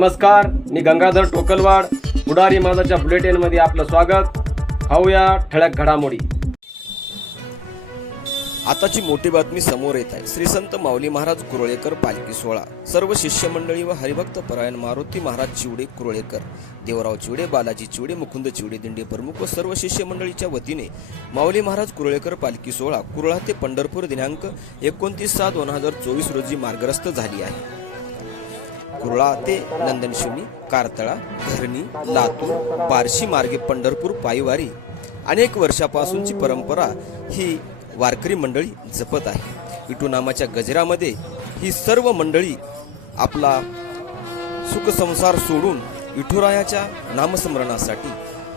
नमस्कार मी गंगाधर टोकलवाड. पुढारी माझाच्या बुलेटिनमध्ये आपलं स्वागत. खाऊया ठळक घडामोडी. आताची मोठी बातमी समोर येत आहे. श्री संत माऊली महाराज कुरळेकर पालखी सोहळा. सर्व शिष्यमंडळी व हरिभक्त परायण मारुती महाराज चिवडे कुरळेकर. देवराव चिवडे बालाजी चिवडे मुकुंद चिवडे दिंडे प्रमुख व सर्व शिष्यमंडळीच्या वतीने माऊली महाराज कुरळेकर पालखी सोहळा कुरळा ते पंढरपूर दिनांक एकोणतीस सात दोन हजार चोवीस रोजी मार्गस्थ झाली आहे. कुरळा ते नंदनशिवनी कारतळा घरणी लातूर बार्शी मार्गे पंढरपूर पायीवारी अनेक वर्षापासूनची परंपरा ही वारकरी मंडळी जपत आहे विटू नामाच्या गजरामध्ये ही सर्व मंडळी आपला सुखसंसार सोडून विठुरायाच्या नामस्मरणासाठी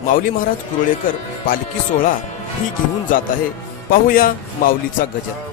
माऊली महाराज कुरळेकर पालखी सोहळा ही घेऊन जात आहे पाहूया माऊलीचा गजर